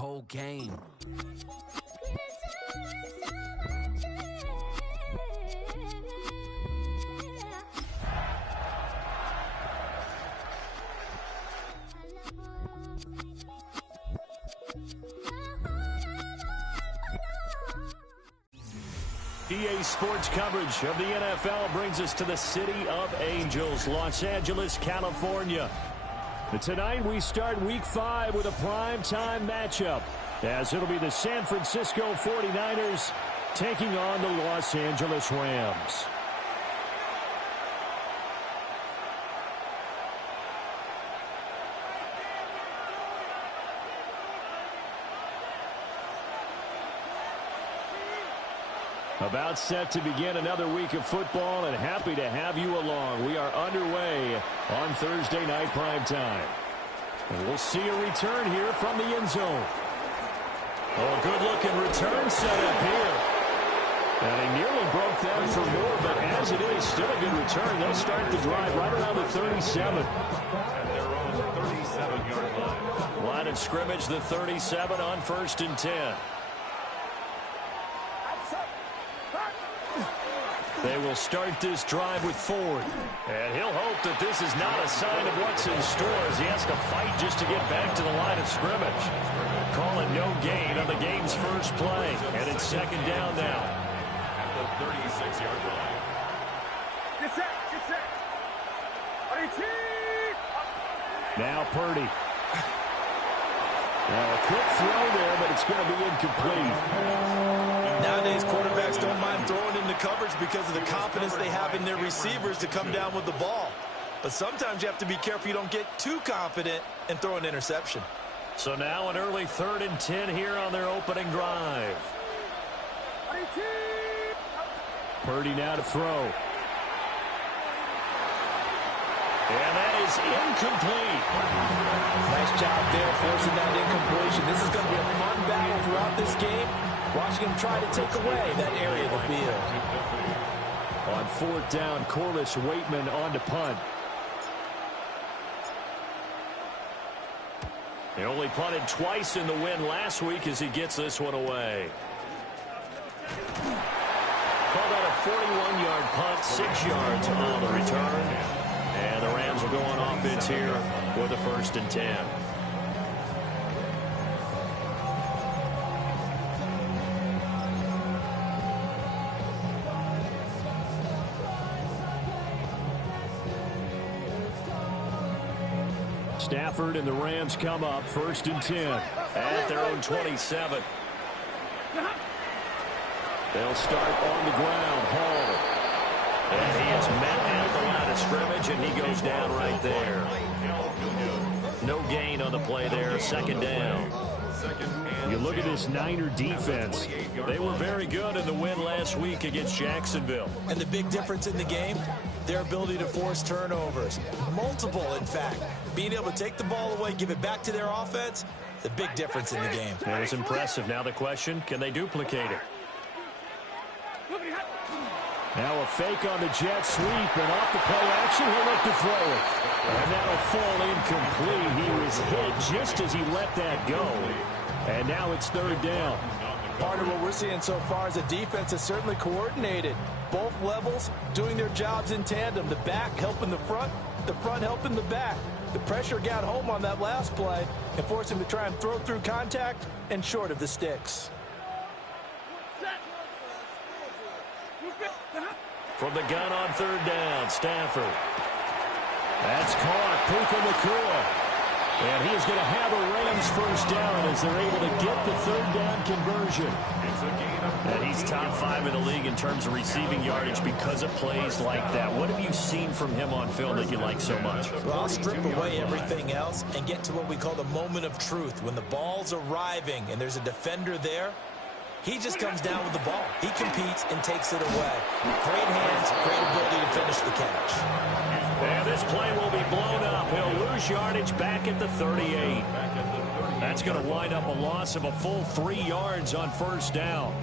cold game. EA Sports coverage of the NFL brings us to the City of Angels, Los Angeles, California. Tonight we start Week 5 with a primetime matchup, as it'll be the San Francisco 49ers taking on the Los Angeles Rams. About set to begin another week of football, and happy to have you along. We are underway on Thursday night primetime. And we'll see a return here from the end zone. Oh, good-looking return set up here. And he nearly broke that for more, but as it is, still a good return. They'll start the drive right around the 37. At their own 37-yard line. Line of scrimmage, the 37 on 1st and 10. They will start this drive with Ford. And he'll hope that this is not a sign of what's in store as he has to fight just to get back to the line of scrimmage. Calling no gain on the game's first play. And it's second down now. At the 36-yard line. Get set, get set. Now Purdy. Now a quick throw there, but it's going to be incomplete. Nowadays, quarterbacks don't mind throwing into coverage because of the confidence they have in their receivers to come down with the ball. But sometimes you have to be careful you don't get too confident and throw an interception. So now an early 3rd and 10 here on their opening drive. Purdy now to throw. And that is incomplete. Nice job there forcing that incompletion. This is going to be a fun battle throughout this game. Watching him try to take away that area of the field. On 4th down, Corliss Waitman on to punt. He only punted twice in the win last week as he gets this one away. Called out a 41-yard punt, 6 yards on the return. And the Rams will go on offense here with a 1st and 10. Stafford and the Rams come up 1st and 10 at their own 27. They'll start on the ground. Hall. And he is met at the line of scrimmage, and he goes down right there. No gain on the play there. 2nd down. You look at this Niner defense. They were very good in the win last week against Jacksonville. And the big difference in the game, their ability to force turnovers. Multiple, in fact. Being able to take the ball away, give it back to their offense, the big difference in the game. It was impressive. Now the question, can they duplicate it? Now a fake on the jet sweep, and off the play action, he'll look to throw it. And that'll fall incomplete. He was hit just as he let that go. And now it's 3rd down. Part of what we're seeing so far is the defense is certainly coordinated. Both levels doing their jobs in tandem. The back helping the front helping the back. The pressure got home on that last play and forced him to try and throw through contact and short of the sticks. From the gun on 3rd down, Stafford. That's caught. Puka Nacua. And he is going to have a Rams 1st down as they're able to get the 3rd down conversion. And he's top 5 in the league in terms of receiving yardage because of plays like that. What have you seen from him on film that you like so much? Well, I'll strip away everything else and get to what we call the moment of truth. When the ball's arriving and there's a defender there, he just comes down with the ball. He competes and takes it away. Great hands, great ability to finish the catch. And this play will be blown up. He'll lose yardage back at the 38. That's going to wind up a loss of a full 3 yards on 1st down.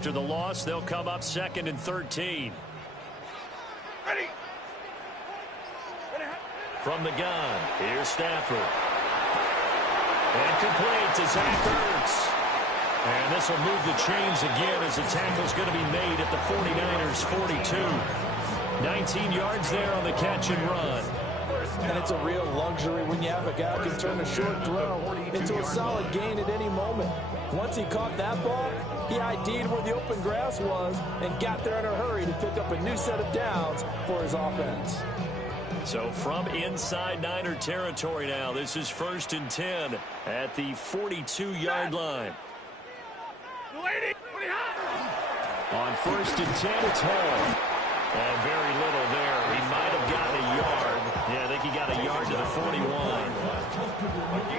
After the loss, they'll come up 2nd and 13. Ready. From the gun, here's Stafford. And complete to Zach Ertz. And this will move the chains again as the tackle's going to be made at the 49ers 42. 19 yards there on the catch and run. And it's a real luxury when you have a guy who can turn a short throw into a solid gain at any moment. Once he caught that ball, he ID'd where the open grass was and got there in a hurry to pick up a new set of downs for his offense. So from inside Niner territory now, this is 1st and 10 at the 42-yard line. On 1st and 10, it's Hall. And very little there. He might have gotten a yard. Yeah, I think he got a yard to the 41.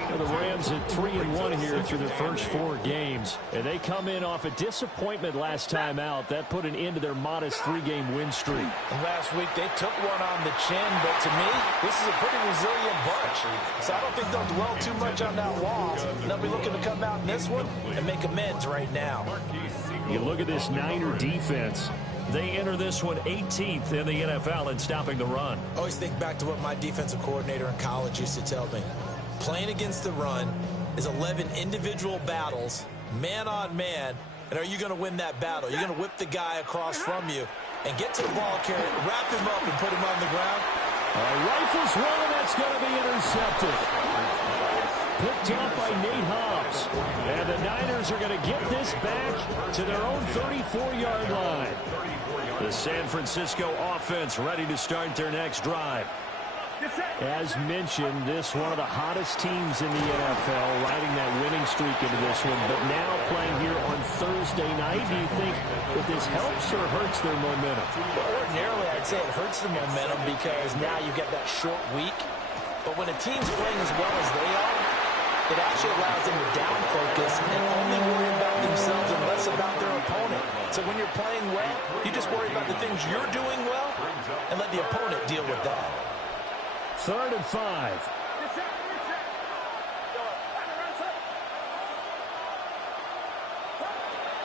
Well, the Rams at 3-1 here through their first 4 games. And they come in off a disappointment last time out. That put an end to their modest 3-game win streak. And last week, they took one on the chin. But to me, this is a pretty resilient bunch. So I don't think they'll dwell too much on that loss. They'll be looking to come out in this one and make amends right now. You look at this Niner defense. They enter this one 18th in the NFL in stopping the run. I always think back to what my defensive coordinator in college used to tell me. Playing against the run is 11 individual battles, man on man. And are you going to win that battle? You're going to whip the guy across from you and get to the ball carrier, wrap him up, and put him on the ground. Rifles one, that's going to be intercepted. Picked up by Nate Hobbs. And the Niners are going to get this back to their own 34-yard line. The San Francisco offense ready to start their next drive. As mentioned, this one of the hottest teams in the NFL, riding that winning streak into this one, but now playing here on Thursday night. Do you think that this helps or hurts their momentum? Well, ordinarily, I'd say it hurts the momentum because now you get that short week. But when a team's playing as well as they are, it actually allows them to down focus and only worry about themselves and less about their opponent. So when you're playing well, you just worry about the things you're doing well and let the opponent deal with that. 3rd and 5.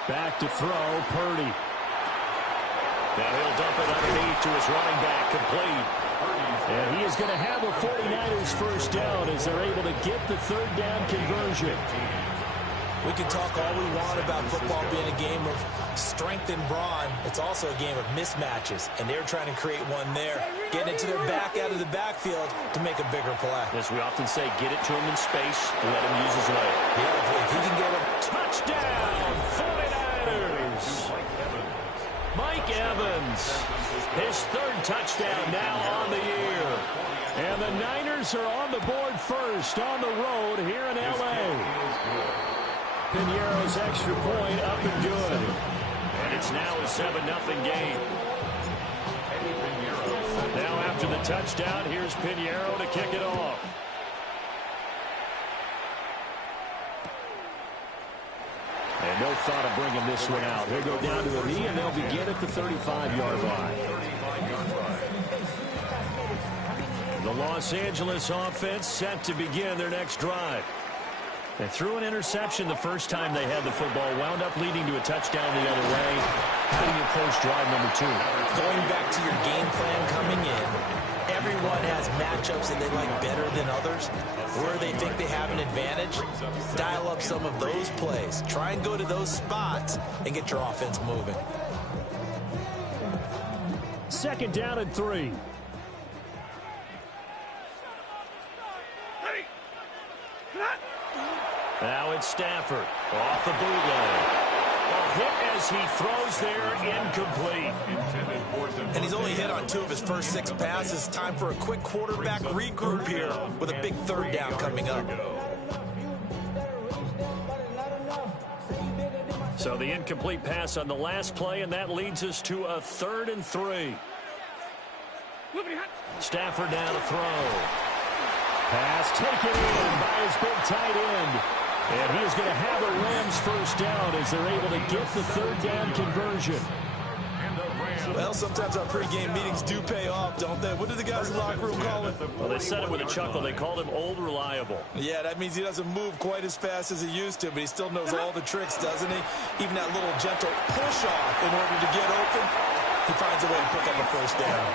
Back to throw, Purdy. Now he'll dump it underneath to his running back, complete. And he is going to have a 49ers first down as they're able to get the 3rd down conversion. We can talk all we want about football being a game of strength and brawn. It's also a game of mismatches, and they're trying to create one there, getting it to their back out of the backfield to make a bigger play. As we often say, get it to him in space, let him use his leg. Yeah, if he can get a touchdown, 49ers. Mike Evans, his 3rd touchdown now on the year. And the Niners are on the board first on the road here in L.A. Piñeiro's extra point up and good. And it's now a 7-0 game. Now after the touchdown, here's Piñeiro to kick it off. And no thought of bringing this one out. He'll go down to a knee, and they'll begin at the 35-yard line. The Los Angeles offense set to begin their next drive. They threw an interception the first time they had the football, wound up leading to a touchdown the other way. How do you approach drive number 2? Going back to your game plan coming in, everyone has matchups that they like better than others, where they think they have an advantage. Dial up some of those plays. Try and go to those spots and get your offense moving. 2nd down and 3. Now it's Stafford off the bootleg. A hit as he throws there, incomplete. And he's only hit on 2 of his first 6 passes. Time for a quick quarterback regroup here with a big 3rd down coming up. So the incomplete pass on the last play, and that leads us to a 3rd and 3. Stafford now to throw. Pass taken in by his big tight end. And he is going to have a Rams first down as they're able to get the 3rd down conversion. And the Rams Well, sometimes our pregame meetings do pay off, don't they? What do the guys in the locker room call him? Well, they said it with a chuckle. They called him Old Reliable. Yeah, that means he doesn't move quite as fast as he used to, but he still knows all the tricks, doesn't he? Even that little gentle push-off in order to get open, he finds a way to pick up a first down.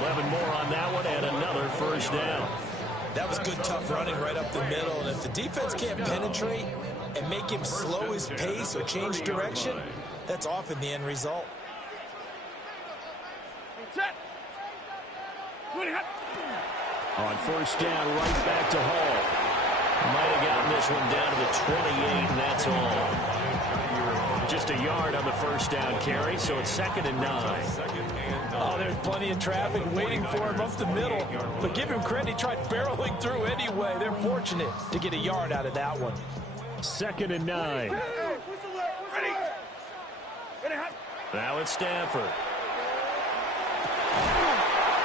11 more on that one and another first down. That was good, tough running right up the middle, and if the defense can't penetrate and make him slow his pace or change direction, that's often the end result. On first down, right back to Hall. Might have gotten this one down to the 28, and that's all. Just a yard on the first down carry, so it's 2nd and 9. Oh, there's plenty of traffic waiting for him up the middle. But give him credit, he tried barreling through anyway. They're fortunate to get a yard out of that one. 2nd and 9. Now it's Stafford.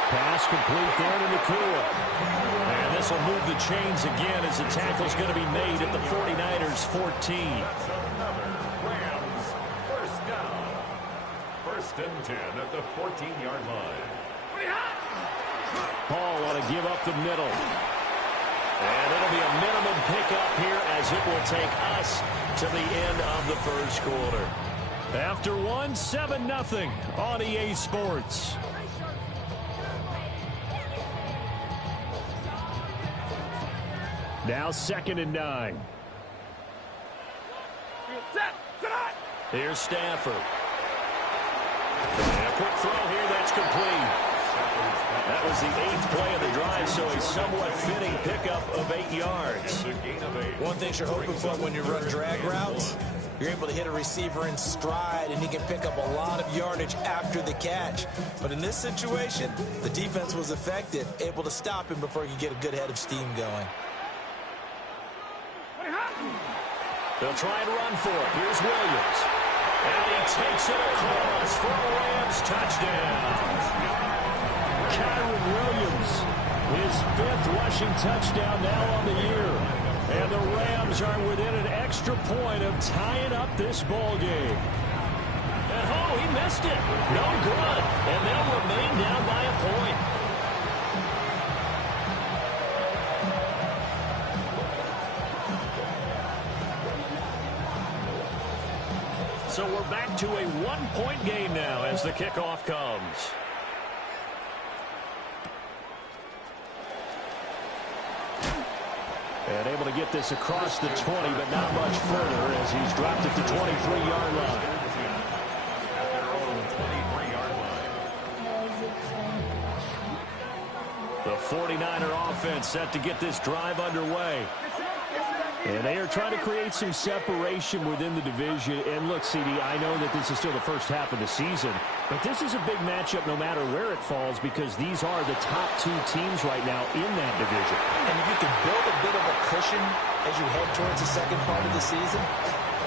Pass complete there to Gooooo. And this will move the chains again as the tackle's going to be made at the 49ers 14. Rams, first down. 1st and 10 at the 14-yard line. Hall want to give up the middle. And it'll be a minimum pickup here as it will take us to the end of the first quarter. After one, 7-0 on EA Sports. Now 2nd and 9. Here's Stafford. And a quick throw here that's complete. That was the 8th play of the drive, so a somewhat fitting pickup of 8 yards. One thing you're hoping for when you run drag routes, you're able to hit a receiver in stride, and he can pick up a lot of yardage after the catch. But in this situation, the defense was effective, able to stop him before he could get a good head of steam going. They'll try and run for it. Here's Williams. And he takes it across for a Rams touchdown. Kyron Williams, his 5th rushing touchdown now on the year. And the Rams are within an extra point of tying up this ball game. And oh, he missed it. No good. And they'll remain down by a point. So we're back to a 1-point game now as the kickoff comes. And able to get this across the 20, but not much further as he's dropped it to 23-yard line. At their own 23-yard line. The 49er offense set to get this drive underway. And they are trying to create some separation within the division. And look, CD, I know that this is still the first half of the season, but this is a big matchup no matter where it falls because these are the top 2 teams right now in that division. And if you can build a bit of a cushion as you head towards the second part of the season,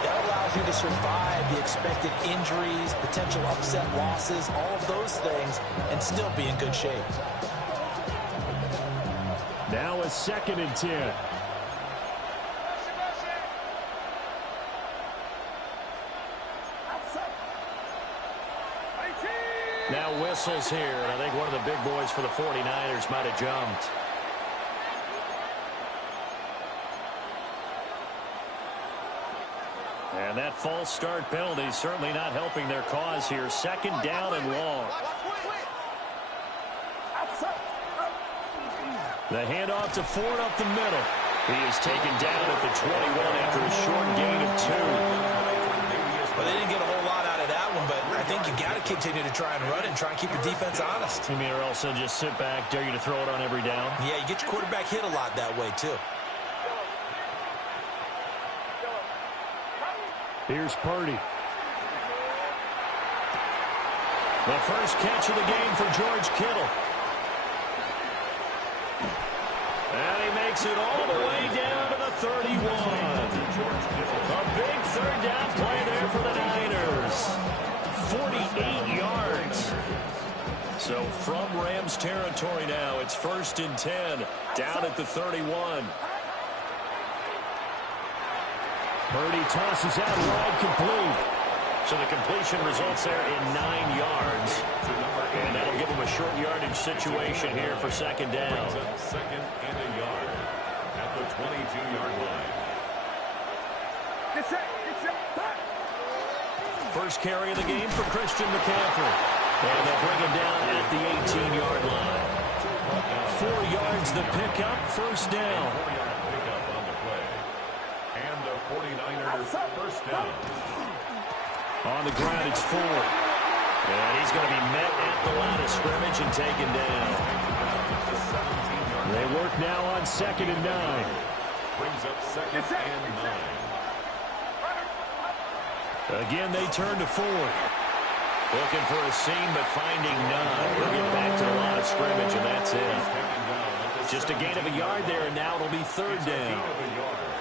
that allows you to survive the expected injuries, potential upset losses, all of those things, and still be in good shape. Now a 2nd and 10. Now whistles here, and I think one of the big boys for the 49ers might have jumped. And that false start penalty certainly not helping their cause here. 2nd down and long. The handoff to Ford up the middle. He is taken down at the 21 after a short gain of 2. Well, they didn't get a whole lot out of that one, but I think you got to continue to try and run and try and keep the defense honest. You mean, or also just sit back, dare you to throw it on every down? Yeah, you get your quarterback hit a lot that way, too. Here's Purdy. The first catch of the game for George Kittle. And he makes it all the way down to the 31. A big 3rd down play there for the Niners. 48 yards. So from Rams territory now, it's 1st and 10, down at the 31. Purdy tosses out wide complete. So the completion results there in 9 yards. And that'll give them a short yardage situation here for second down. Second and a yard at the 22-yard line. First carry of the game for Christian McCaffrey. And they'll bring him down at the 18-yard line. 4 yards the pickup, first down. 4-yard pickup on the play. And the 49ers first down. On the ground, it's Ford. And he's going to be met at the line of scrimmage and taken down. They work now on 2nd and 9. Brings up 2nd and 9. Again, they turn to Ford. Looking for a seam, but finding none. He'll get back to the line of scrimmage, and that's it. Just a gain of a yard there, and now it'll be third down.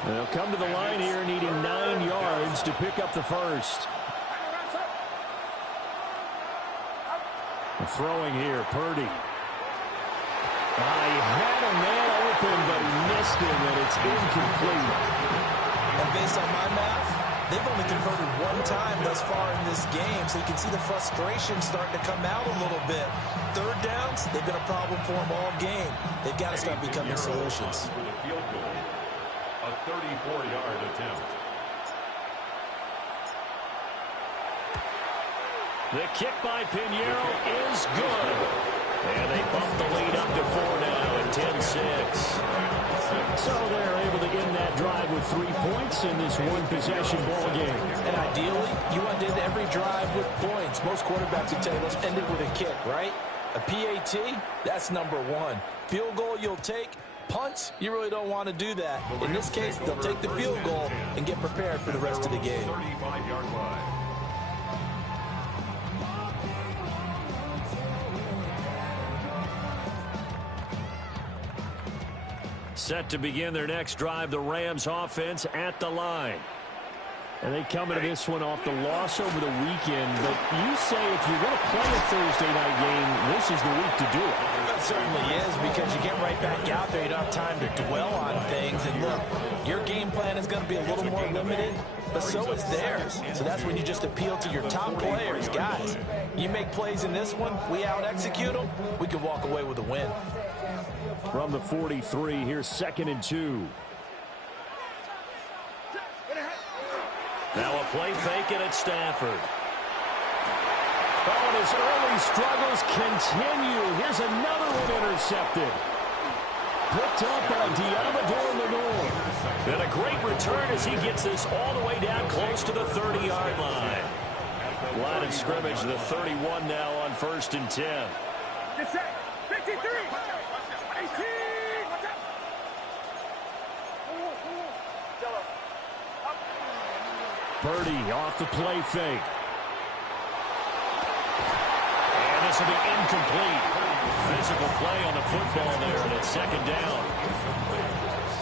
They'll come to the line here needing 9 yards to pick up the first. Throwing here, Purdy. He had a man open, but he missed him, and it's incomplete. And based on my math, they've only converted 1 time thus far in this game, so you can see the frustration starting to come out a little bit. Third downs, they've been a problem for them all game. They've got to start becoming solutions. For the field goal, a 34-yard attempt. The kick by Pinheiro is good. And they bump the lead up to 4 now at 10-6. So they're able to end that drive with 3 points in this one-possession ball game. And ideally, you want to end every drive with points. Most quarterbacks would tell you, let's end it with a kick, right? A PAT, that's number 1. Field goal you'll take. Punts, you really don't want to do that. In this case, they'll take the field goal and get prepared for the rest of the game. 35-yard line. Set to begin their next drive, the Rams offense at the line. And they come into this one off the loss over the weekend. But you say if you're going to play a Thursday night game, this is the week to do it. It certainly is, because you get right back out there. You don't have time to dwell on things. And look, your game plan is going to be a little more limited, but so is theirs. So that's when you just appeal to your top players. Guys, you make plays in this one, we out-execute them, we can walk away with a win. From the 43, here's 2nd and 2. Now a play fake it at Stafford. Oh, and his early struggles continue. Here's another one intercepted. Picked up by Diamador Lenore. And a great return as he gets this all the way down close to the 30-yard line. Line of scrimmage, the 31 now on 1st and 10. 53. 18. Purdy off the play fake. And this will be incomplete. Physical play on the football there, and it's 2nd down.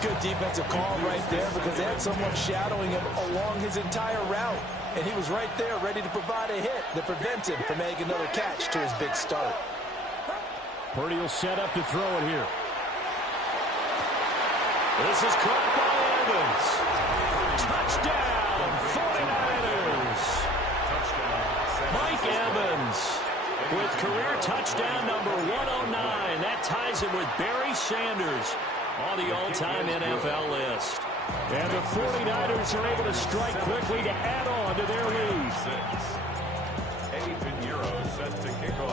Good defensive call right there, because they had someone shadowing him along his entire route. And he was right there ready to provide a hit that prevents him from making another catch to his big start. Purdy will set up to throw it here. This is caught by Evans. Touchdown, 49ers. Mike Evans with career touchdown number 109. That ties him with Barry Sanders on the all-time NFL list. And the 49ers are able to strike quickly to add on to their lead.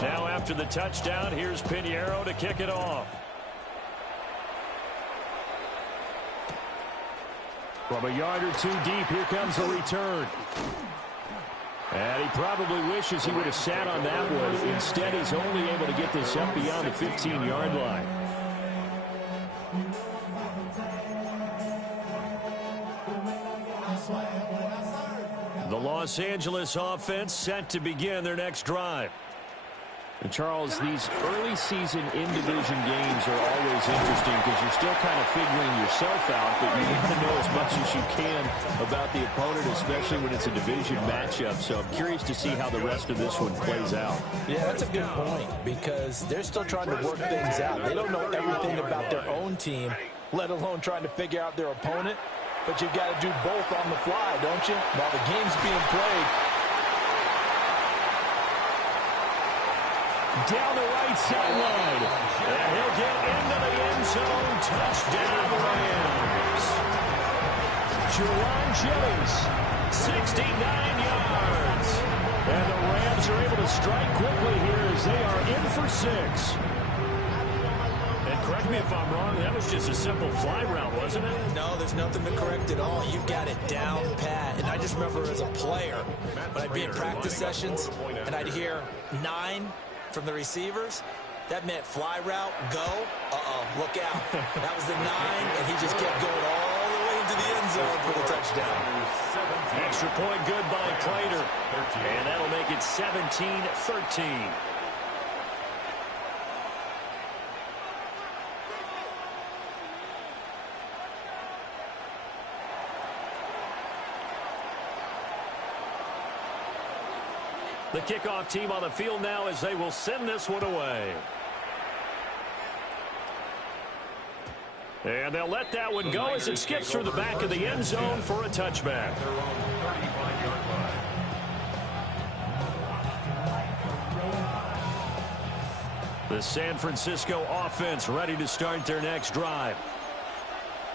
Now after the touchdown, here's Pinheiro to kick it off. From a yard or 2 deep, here comes a return. And he probably wishes he would have sat on that one. Instead, he's only able to get this up beyond the 15-yard line. The Los Angeles offense set to begin their next drive. And Charles, these early season in-division games are always interesting because you're still kind of figuring yourself out, but you want to know as much as you can about the opponent, especially when it's a division matchup. So I'm curious to see how the rest of this one plays out. Yeah, that's a good point, because they're still trying to work things out. They don't know everything about their own team, let alone trying to figure out their opponent. But you've got to do both on the fly, don't you? While the game's being played, Down the right sideline. And he'll get into the end zone. Touchdown, Rams. Jerron Jennings, 69 yards. and the Rams are able to strike quickly here as they are in for 6. And correct me if I'm wrong, that was just a simple fly route, wasn't it? No, there's nothing to correct at all. You've got it down pat. And I just remember as a player, when I'd be in practice sessions, and I'd hear 9 from the receivers, that meant fly route, go, look out. That was the 9, and he just kept going all the way into the end zone for the touchdown. Extra point good by Prater. And that'll make it 17-13. The kickoff team on the field now as they will send this one away. And they'll let that one go as it skips through the back of the end zone for a touchback. The San Francisco offense ready to start their next drive.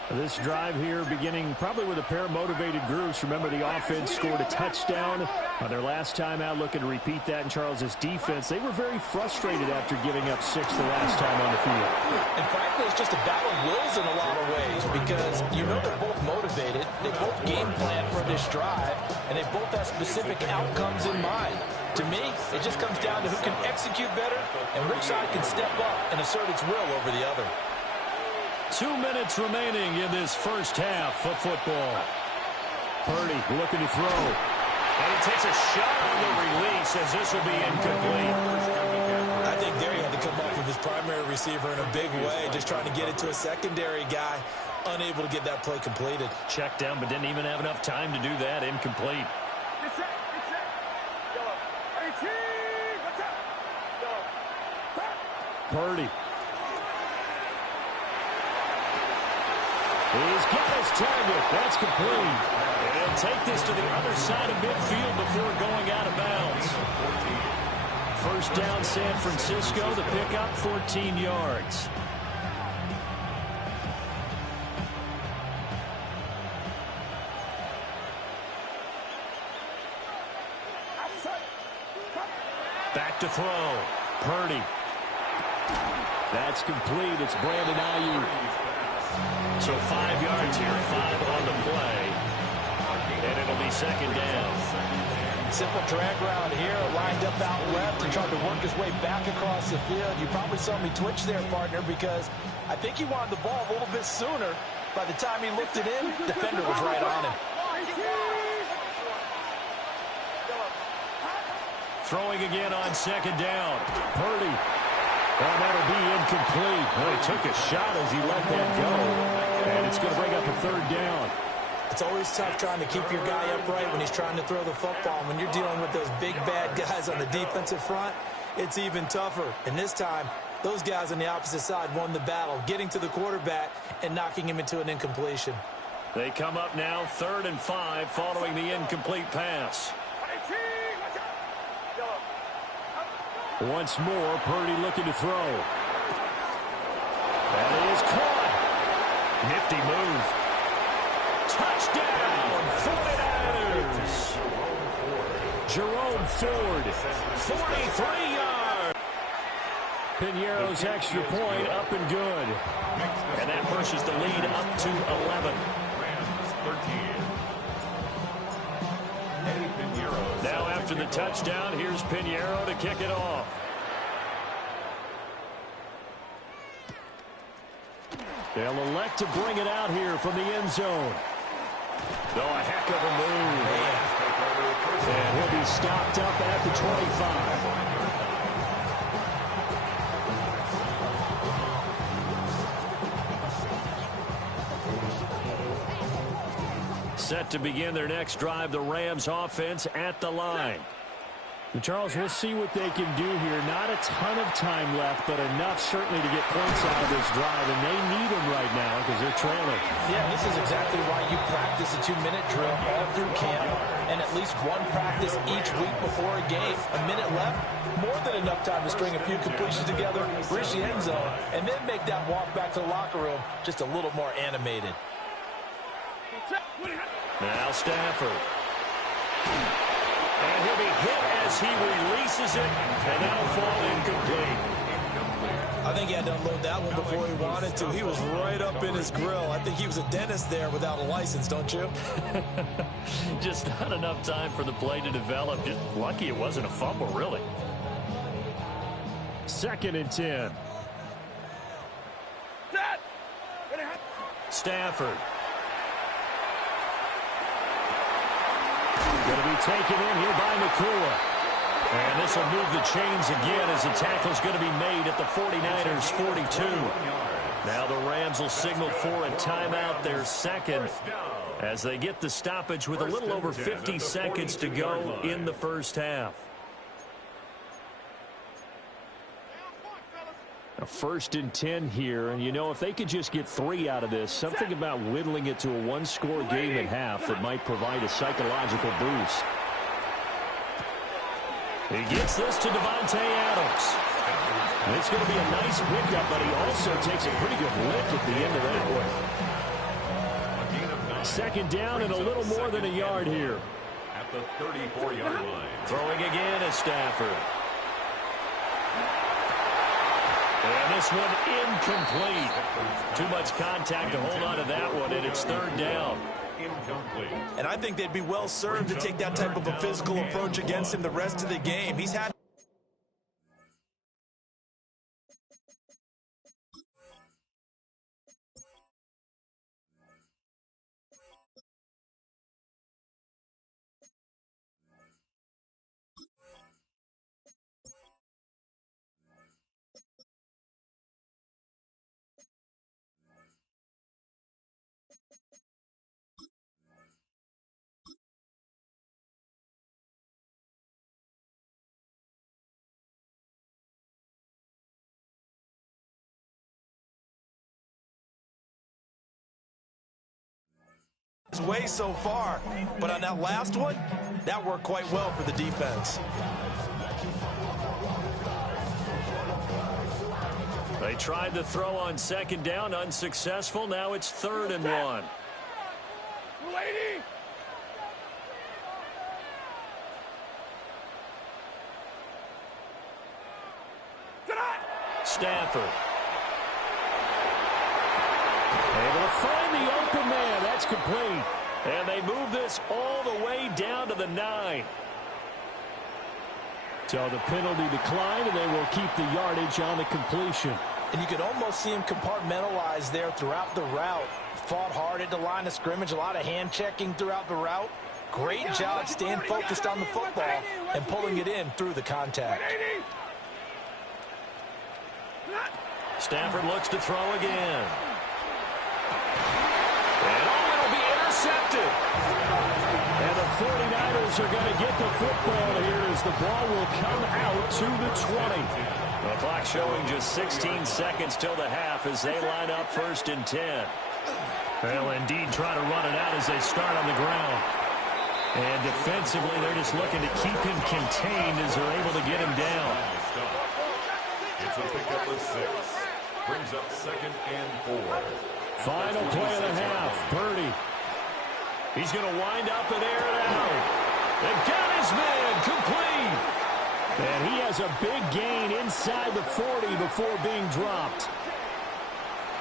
This drive here beginning probably with a pair of motivated groups. Remember, the offense scored a touchdown on their last time out, looking to repeat that in Charles's defense. They were very frustrated after giving up 6 the last time on the field. And frankly, it's just a battle of wills in a lot of ways because you know they're both motivated. They both game plan for this drive, and they both have specific outcomes in mind. To me, it just comes down to who can execute better and which side can step up and assert its will over the other. 2 minutes remaining in this first half of football. Purdy looking to throw. And he takes a shot on the release as this will be incomplete. I think there he had to come up with his primary receiver in a big way, just trying to get it to a secondary guy, unable to get that play completed. Checked down, but didn't even have enough time to do that. Incomplete. Purdy. He's got his target. That's complete. And take this to the other side of midfield before going out of bounds. First down, San Francisco. The pickup, 14 yards. Back to throw. Purdy. That's complete. It's Brandon Ayuk. So 5 yards here, 5 on the play. And it'll be second down. Simple drag route here, lined up out left and tried to work his way back across the field. You probably saw me twitch there, partner, because I think he wanted the ball a little bit sooner. By the time he looked it in, defender was right on him. Throwing again on second down. Purdy. And that'll be incomplete. Well, he took a shot as he let that go. And it's going to bring up a third down. It's always tough trying to keep your guy upright when he's trying to throw the football. When you're dealing with those big, bad guys on the defensive front, it's even tougher. And this time, those guys on the opposite side won the battle, getting to the quarterback and knocking him into an incompletion. They come up now 3rd and 5 following the incomplete pass. Once more, Purdy looking to throw. That is caught. Nifty move. Touchdown, 49ers. Jerome Ford. 43 yards. Pinheiro's extra point up and good. And that pushes the lead up to 11. Now after the touchdown, here's Pinheiro to kick it off. They'll elect to bring it out here from the end zone. Oh, a heck of a move. And he'll be stopped up at the 25. Set to begin their next drive, the Rams offense at the line. And Charles, we'll see what they can do here. Not a ton of time left, but enough certainly to get points out of this drive, and they need them right now because they're trailing. Yeah, this is exactly why you practice a 2-minute drill all through camp, and at least one practice each week before a game. A minute left, more than enough time to string a few completions together, reach the end zone, and then make that walk back to the locker room just a little more animated. Now Stafford. And he'll be hit as he releases it, and that'll fall incomplete. I think he had to unload that one before he wanted to. He was right up in his grill. I think he was a dentist there without a license, don't you? Just not enough time for the play to develop. Just lucky it wasn't a fumble, really. 2nd and 10. Stafford. Going to be taken in here by Gooooo. And this will move the chains again as the tackle's going to be made at the 49ers 42. Now the Rams will signal for a timeout, their second, as they get the stoppage with a little over 50 seconds to go in the first half. A 1st and 10 here, and you know, if they could just get 3 out of this, something about whittling it to a one-score game at half that might provide a psychological boost. He gets this to Devontae Adams. It's going to be a nice pickup, but he also takes a pretty good lift at the end of that one. 2nd down and a little more than a yard here. At the 34-yard line. Throwing again is Stafford. And this one incomplete. Too much contact to hold on to that one, and it's 3rd down. Incomplete. And I think they'd be well served to take that type of a physical approach against him the rest of the game. He's had his way so far, but on that last one, that worked quite well for the defense. They tried to throw on 2nd down, unsuccessful. Now it's 3rd and 1. Stafford. Able to find the open man. That's complete. And they move this all the way down to the 9. So the penalty declined, and they will keep the yardage on the completion. And you could almost see him compartmentalize there throughout the route. Fought hard at the line of scrimmage, a lot of hand checking throughout the route. Great job staying focused on the football and pulling it in through the contact. Stafford looks to throw again. And it'll be intercepted. And the 49ers are going to get the football here as the ball will come out to the 20. The clock showing just 16 seconds till the half as they line up 1st and 10. They'll indeed try to run it out as they start on the ground. And defensively, they're just looking to keep him contained as they're able to get him down. It's a pickup of 6. Brings up 2nd and 4. Final play of the half. Purdy. He's going to wind up and air it out. And got his man complete. And he has a big gain inside the 40 before being dropped.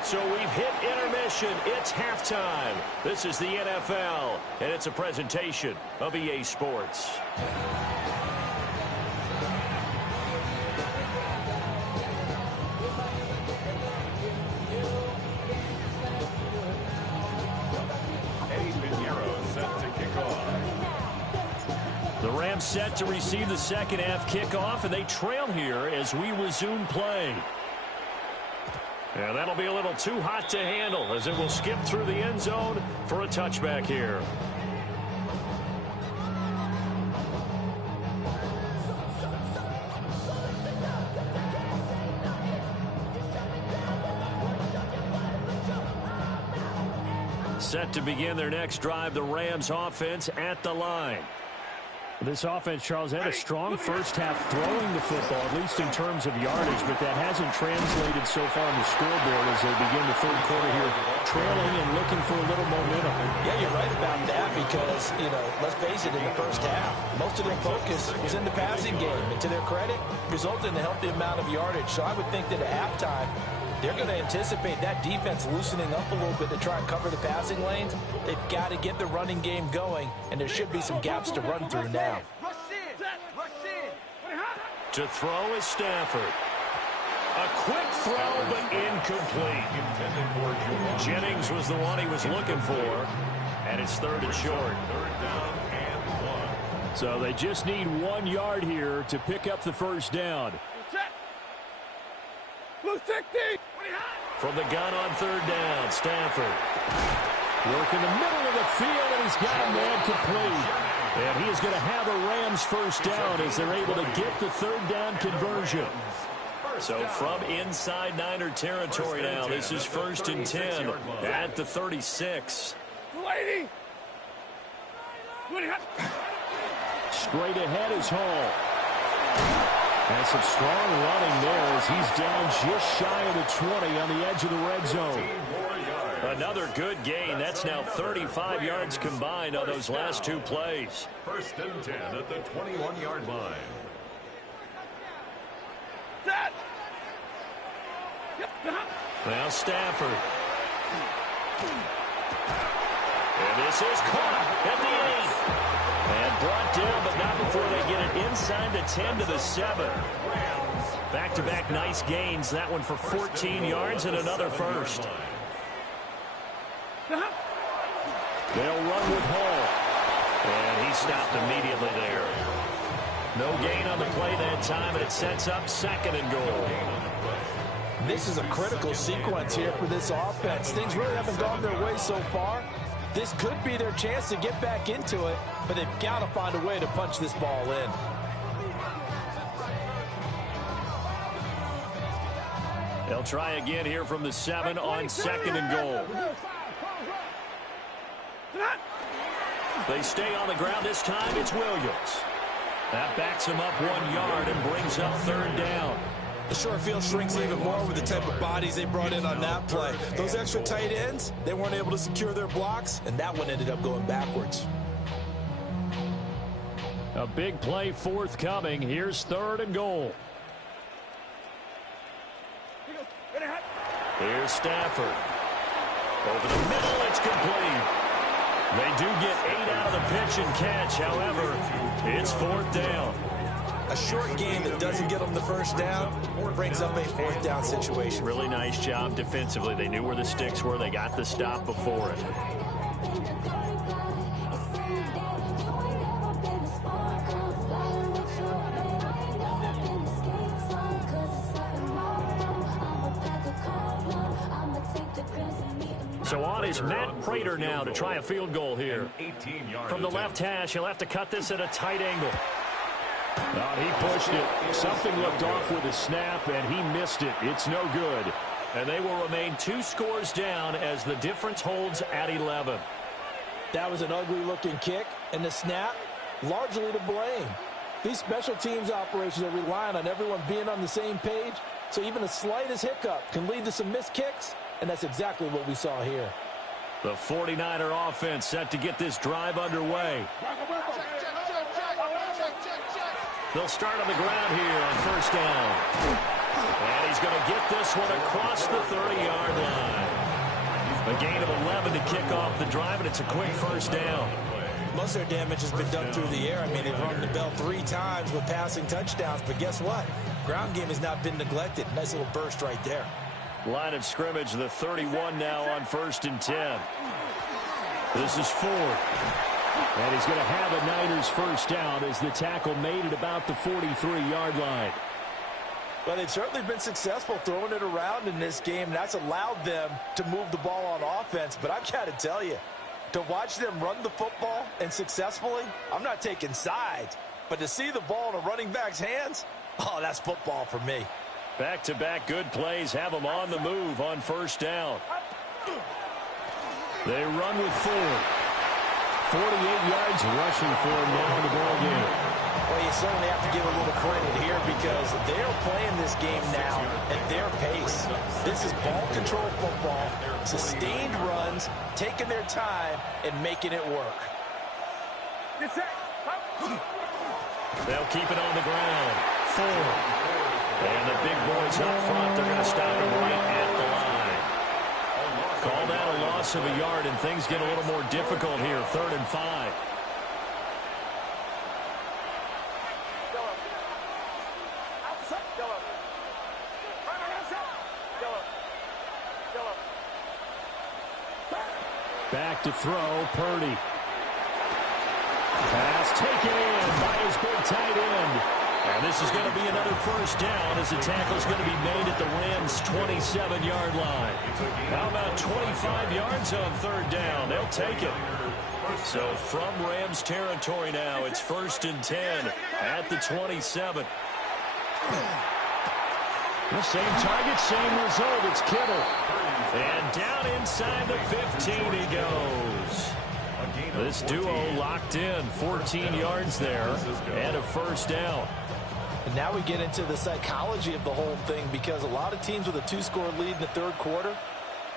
So we've hit intermission. It's halftime. This is the NFL, and it's a presentation of EA Sports. The Rams set to receive the second half kickoff, and they trail here as we resume play. And that'll be a little too hot to handle as it will skip through the end zone for a touchback here. Set to begin their next drive, the Rams offense at the line. This offense, Charles, had a strong first half throwing the football, at least in terms of yardage, but that hasn't translated so far on the scoreboard as they begin the third quarter here, trailing and looking for a little momentum. Yeah, you're right about that because, let's face it, in the first half, most of their focus was in the passing game. And to their credit, resulted in a healthy amount of yardage. So I would think that at halftime, they're going to anticipate that defense loosening up a little bit to try and cover the passing lanes. They've got to get the running game going, and there should be some gaps to run through now. To throw is Stafford. A quick throw, but incomplete. Jennings was the one he was looking for, and it's third and short. Third down and 1. So they just need 1 yard here to pick up the first down. From the gun on third down, Stafford. Work in the middle of the field, and he's got a man complete. And he is going to have a Rams first down as they're able to get the third down conversion. So from inside Niner territory now, this is 1st and 10 at the 36. Straight ahead is Hall. And some strong running there as he's down just shy of the 20 on the edge of the red zone. Another good gain. That's now 35 yards combined on those last 2 plays. 1st and 10 at the 21-yard line. Now Stafford. And this is caught at the 8. And brought down, but not before they get it inside the 10 to the 7. Back-to-back nice gains. That one for 14 yards and another first. They'll run with Hall. And he stopped immediately there. No gain on the play that time, and it sets up 2nd and goal. This is a critical sequence here for this offense. Things really haven't gone their way so far. This could be their chance to get back into it, but they've got to find a way to punch this ball in. They'll try again here from the 7 on 2nd and goal. They stay on the ground. This time it's Williams. That backs him up 1 yard and brings up 3rd down. The short field shrinks even more with the type of bodies they brought in on that play. Those extra tight ends, they weren't able to secure their blocks, and that one ended up going backwards. A big play forthcoming. Here's 3rd and goal. Here's Stafford. Over the middle, it's complete. They do get 8 out of the pitch and catch. However, it's 4th down. A short game that doesn't get them the first down brings up a 4th down situation. Really nice job defensively. They knew where the sticks were. They got the stop before it. So on is Matt Prater now to try a field goal here. From the left hash, he'll have to cut this at a tight angle. He pushed it. Something looked off with his snap, and he missed it. It's no good. And they will remain 2 scores down as the difference holds at 11. That was an ugly-looking kick, and the snap, largely to blame. These special teams operations are relying on everyone being on the same page, so even the slightest hiccup can lead to some missed kicks, and that's exactly what we saw here. The 49er offense set to get this drive underway. They'll start on the ground here on 1st down. And he's going to get this one across the 30-yard line. A gain of 11 to kick off the drive, and it's a quick 1st down. Most of their damage has been done through the air. I mean, they've rung the bell 3 times with passing touchdowns, but guess what? Ground game has not been neglected. Nice little burst right there. Line of scrimmage, the 31 now on 1st and 10. This is Ford. And he's going to have a Niners first down as the tackle made it about the 43-yard line. Well, they've certainly been successful throwing it around in this game. That's allowed them to move the ball on offense. But I've got to tell you, to watch them run the football and successfully, I'm not taking sides. But to see the ball in a running back's hands, oh, that's football for me. Back-to-back good plays have them on the move on 1st down. They run with Ford. 48 yards rushing for him now in the ball game. Well, you certainly have to give a little credit here because they're playing this game now at their pace. This is ball control football, sustained runs, taking their time, and making it work. They'll keep it on the ground. 4. And the big boys up front, they're going to stop him right at the line. Call that a loss of a yard, and things get a little more difficult here. 3rd and 5. Back to throw, Purdy. Pass taken in by his big tight end. And this is going to be another first down as the tackle's going to be made at the Rams' 27-yard line. How about 25 yards on 3rd down? They'll take it. So from Rams territory now, it's 1st and 10 at the 27. The same target, same result. It's Kittle. And down inside the 15 he goes. This duo locked in, 14 yards there, and a first down. And now we get into the psychology of the whole thing because a lot of teams with a 2-score lead in the 3rd quarter,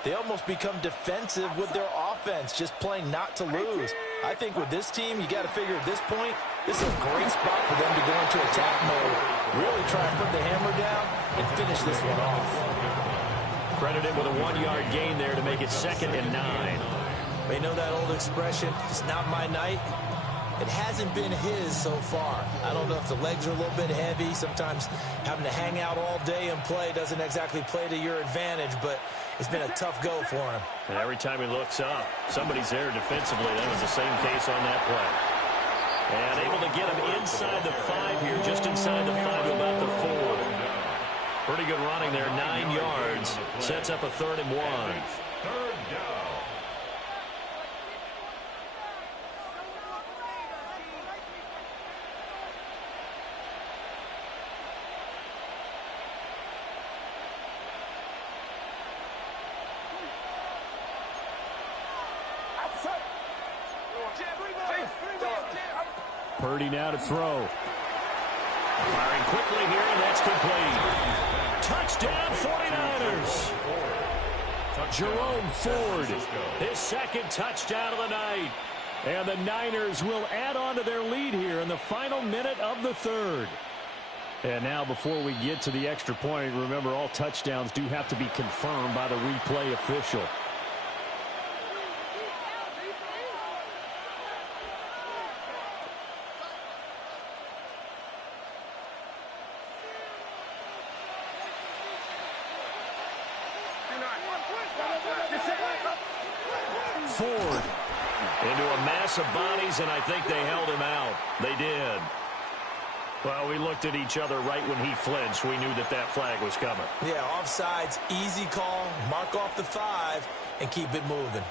they almost become defensive with their offense, just playing not to lose. I think with this team, you got to figure at this point, this is a great spot for them to go into attack mode, really try and put the hammer down and finish this one off. Credited with a 1-yard gain there to make it 2nd and 9. They know that old expression, it's not my night. It hasn't been his so far. I don't know if the legs are a little bit heavy. Sometimes having to hang out all day and play doesn't exactly play to your advantage, but it's been a tough go for him. And every time he looks up, somebody's there defensively. That was the same case on that play. And able to get him inside the 5 here, just inside the 5 to about the 4. Pretty good running there, 9 yards. Sets up a 3rd and 1. 3rd down. Purdy now to throw. Firing quickly here, and that's complete. Touchdown, 49ers. Jerome Ford, his 2nd touchdown of the night. And the Niners will add on to their lead here in the final minute of the 3rd. And now before we get to the extra point, remember all touchdowns do have to be confirmed by the replay official. Ford into a mass of bodies, and I think they held him out. They did. Well, we looked at each other right when he flinched. We knew that that flag was coming. Yeah, offsides, easy call, mark off the 5, and keep it moving.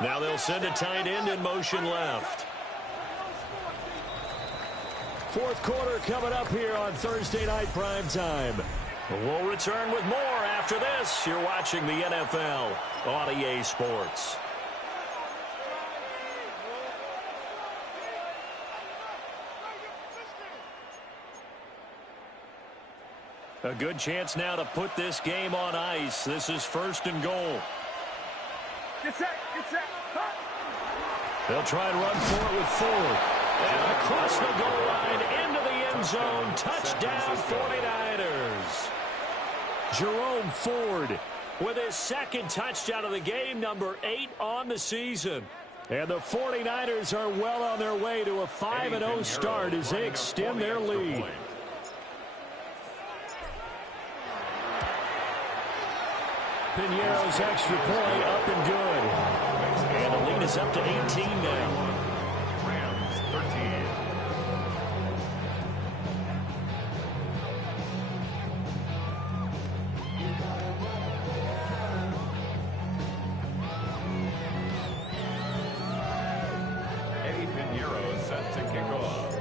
Now they'll send a tight end in motion left. 4th quarter coming up here on Thursday Night Prime Time. We'll return with more after this. You're watching the NFL on EA Sports. A good chance now to put this game on ice. This is 1st and goal. Get set. They'll try and run for it with Ford. And across the goal line into the end zone. Touchdown 49ers. Jerome Ford with his 2nd touchdown of the game, number 8 on the season. And the 49ers are well on their way to a 5-0 start as they extend their lead. Piñeiro's extra point up and good. And the lead is up to 18 now. Rams 13. Eddie Piñeiro set to kick off.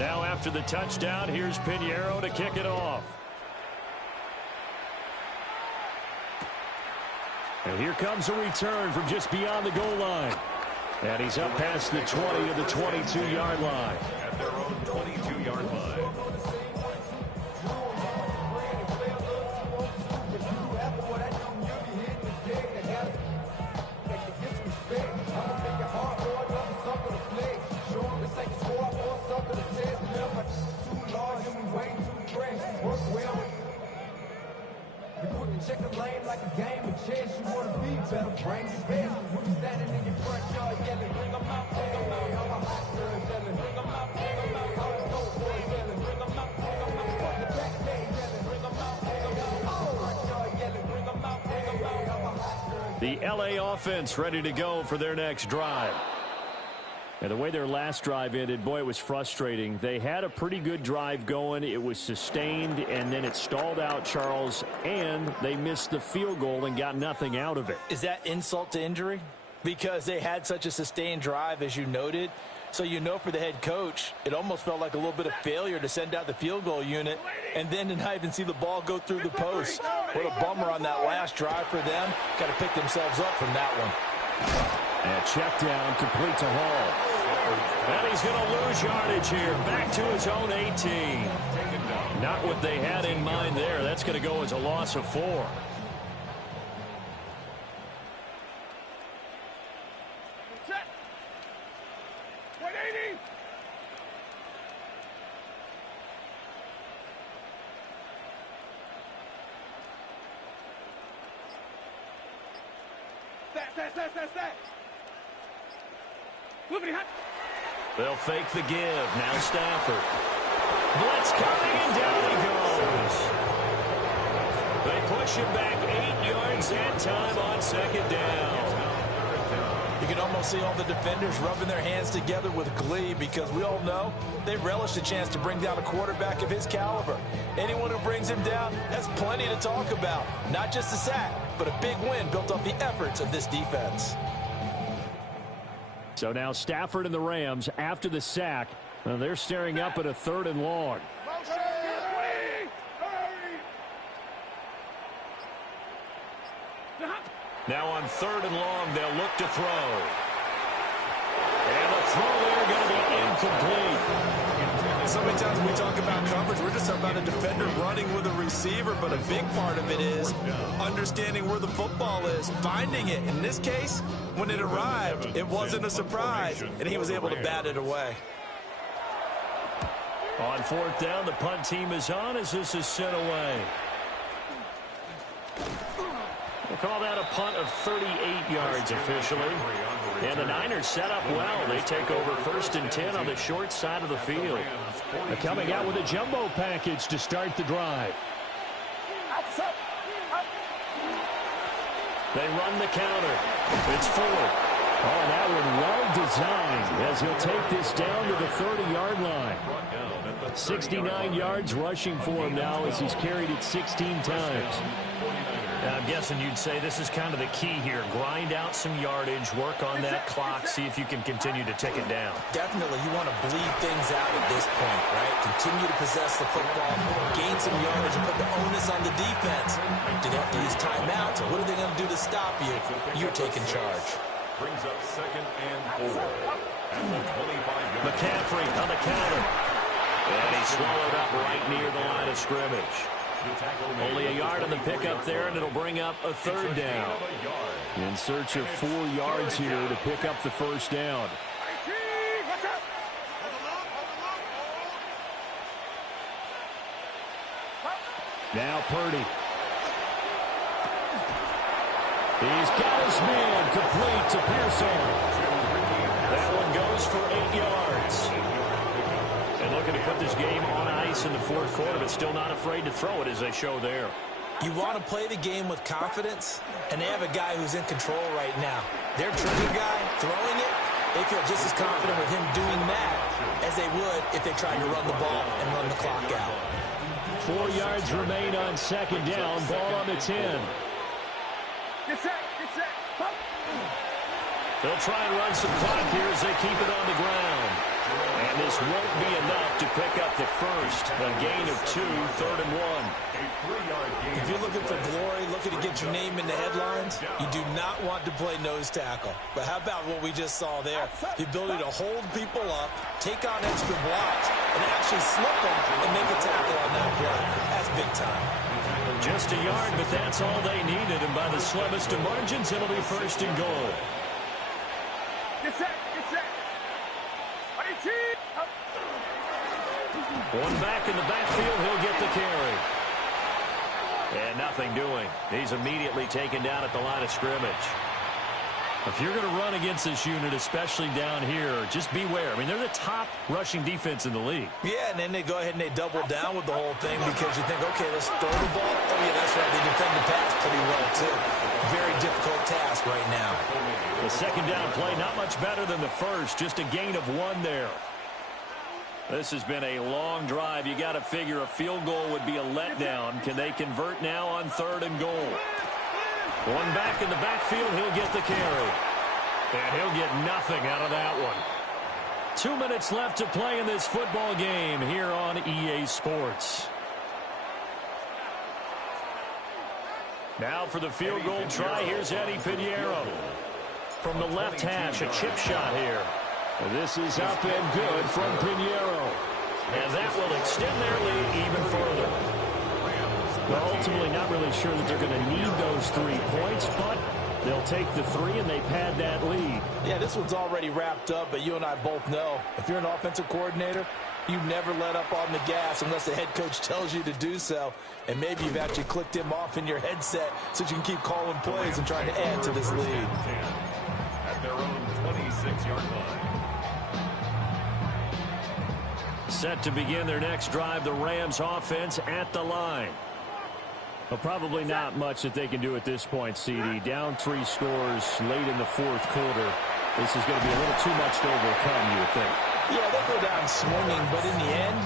Now after the touchdown, here's Piñeiro to kick it off. And here comes a return from just beyond the goal line. And he's up past the 20 to the 22-yard line. At their own 22-yard line. Check the lane like a game of chess. You want to be better, bring your best. When you standing in your front yard yelling, bring them out, bring them out. I'm a hot girl yelling, bring them out, bring them out. I'm a dope boy yelling, bring them out, bring them out. Fuck the back day yelling, bring them out, bring them out. I'm a front yard yelling, bring them out, bring them out. I'm a hot girl. The LA offense ready to go for their next drive. And the way their last drive ended, boy, it was frustrating. They had a pretty good drive going. It was sustained, and then it stalled out, Charles, and they missed the field goal and got nothing out of it. Is that insult to injury? Because they had such a sustained drive, as you noted. So you know for the head coach, it almost felt like a little bit of failure to send out the field goal unit and then to not even see the ball go through the post. What a bummer on that last drive for them. Got to pick themselves up from that one. And check down, complete to Hall. And he's going to lose yardage here, back to his own 18. Not what they had in mind there. That's going to go as a loss of 4. Set. 180. Set. Moving hot. They'll fake the give. Now Stafford. Blitz coming, and down he goes. They push him back 8 yards and time on second down. You can almost see all the defenders rubbing their hands together with glee because we all know they relish the chance to bring down a quarterback of his caliber. Anyone who brings him down has plenty to talk about. Not just a sack, but a big win built off the efforts of this defense. So now Stafford and the Rams, after the sack, they're staring up at a 3rd and long. Now on 3rd and long, they'll look to throw. And the throw there going to be incomplete. So many times when we talk about coverage, we're just about a defender running with a receiver, but a big part of it is understanding where the football is, finding it. In this case, when it arrived, it wasn't a surprise, and he was able to bat it away. On 4th down, the punt team is on as this is sent away. We'll call that a punt of 38 yards officially. And the Niners set up well. They take over 1st and 10 on the short side of the field. They're coming out with a jumbo package to start the drive. They run the counter. It's 4. Oh, that one well designed as he'll take this down to the 30-yard line. 69 yards rushing for him now as he's carried it 16 times. I'm guessing you'd say this is kind of the key here. Grind out some yardage, work on that clock, see if you can continue to tick it down. Definitely, you want to bleed things out at this point, right? Continue to possess the football, gain some yardage, and put the onus on the defense. Do they have to use timeouts? What are they going to do to stop you? You're taking charge. Brings up 2nd and 4. At the 25-yard McCaffrey on the counter. And he's swallowed up right near the line of scrimmage. Only a yard on the pickup there, and it'll bring up a 3rd down. In search of 4 yards here to pick up the 1st down. Now Purdy. He's got his man complete to Pearson. That one goes for 8 yards. And looking to put this game on ice in the 4th quarter, but still not afraid to throw it as they show there. You want to play the game with confidence, and they have a guy who's in control right now. Their trigger guy throwing it, they feel just as confident with him doing that as they would if they tried to run the ball and run the clock out. 4 yards remain on 2nd down, ball on the 10. Get set. They'll try and run some clock here as they keep it on the ground. And this won't be enough to pick up the first. A gain of 2, 3rd and 1. If you're looking for glory, looking to get your name in the headlines, you do not want to play nose tackle. But how about what we just saw there? The ability to hold people up, take on extra blocks, and actually slip them and make a tackle on that play. That's big time. Just a yard, but that's all they needed. And by the slimmest of margins, it'll be 1st and goal. Get set. Get set. One back in the backfield, he'll get the carry. And nothing doing. He's immediately taken down at the line of scrimmage. If you're going to run against this unit, especially down here, just beware. I mean, they're the top rushing defense in the league. Yeah, and then they go ahead and they double down with the whole thing because you think, okay, let's throw the ball. Oh, yeah, that's right. They defend the pass pretty well, too. Very difficult task right now. The second down play, not much better than the first. Just a gain of 1 there. This has been a long drive. You got to figure a field goal would be a letdown. Can they convert now on 3rd and goal? One back in the backfield, he'll get the carry. And he'll get nothing out of that one. 2 minutes left to play in this football game here on EA Sports. Now for the field goal try, here's Eddie Pinheiro. From the left hash, a chip shot here. And this is up and good from Pinheiro. And that will extend their lead even further. Well, ultimately not really sure that they're going to need those 3 points, but they'll take the 3 and they pad that lead. Yeah, this one's already wrapped up, but you and I both know if you're an offensive coordinator, you never let up on the gas unless the head coach tells you to do so. And maybe you've actually clicked him off in your headset so you can keep calling plays and trying to add to this lead. At their own 26-yard line. Set to begin their next drive, the Rams offense at the line. Well, probably not much that they can do at this point, CD. Down 3 scores late in the 4th quarter. This is going to be a little too much to overcome, you would think. Yeah, they go down swinging, but in the end,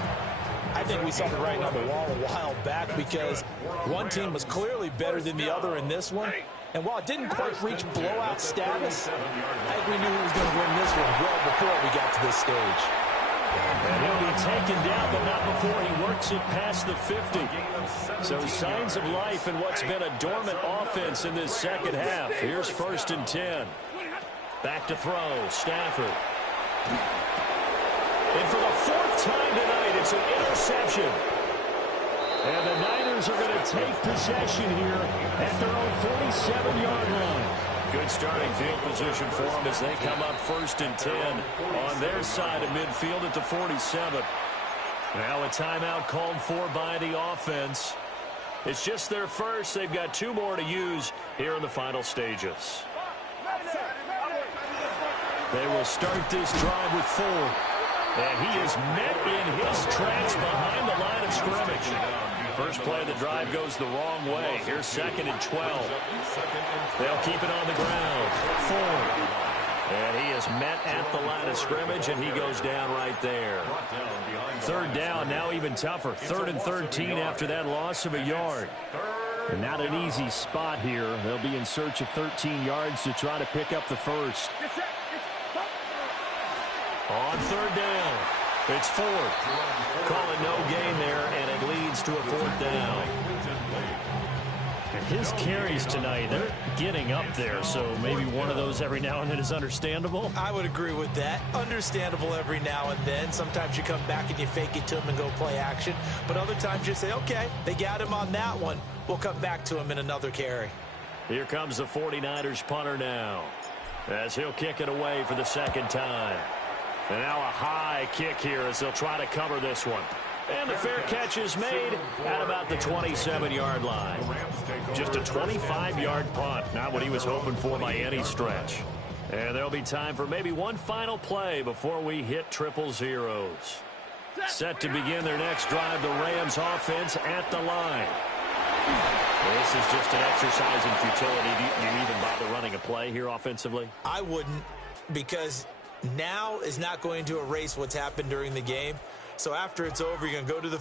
I think we saw the writing on the wall a while back because one team was clearly better than the other in this one. And while it didn't quite reach blowout status, I think we knew who was going to win this one well before we got to this stage. And he'll be taken down, but not before he works it past the 50. So signs of life in what's been a dormant offense in this second half. Here's 1st and 10. Back to throw, Stafford. And for the 4th time tonight, it's an interception. And the Niners are going to take possession here at their own 47-yard line. Good starting field position for them as they come up 1st and 10 on their side of midfield at the 47. Now a timeout called for by the offense. It's just their first. They've got 2 more to use here in the final stages. They will start this drive with 4. And he is met in his tracks behind the line of scrimmage. First play of the drive goes the wrong way. Here's 2nd and 12. They'll keep it on the ground. 4. And he is met at the line of scrimmage, and he goes down right there. 3rd down, now even tougher. 3rd and 13 after that loss of a yard. And not an easy spot here. They'll be in search of 13 yards to try to pick up the first. On 3rd down, it's 4th. Call it no gain there, and it leads to a 4th down. And his carries tonight, they're getting up there, so maybe one of those every now and then is understandable. I would agree with that. Understandable every now and then. Sometimes you come back and you fake it to him and go play action. But other times you say, okay, they got him on that one. We'll come back to him in another carry. Here comes the 49ers punter now, as he'll kick it away for the 2nd time. And now a high kick here as they'll try to cover this one. And the fair catch is made at about the 27-yard line. Just a 25-yard punt, not what he was hoping for by any stretch. And there'll be time for maybe one final play before we hit 000. Set to begin their next drive, the Rams offense at the line. This is just an exercise in futility. Do you even bother running a play here offensively? I wouldn't, because now is not going to erase what's happened during the game. So after it's over, you're going to go to the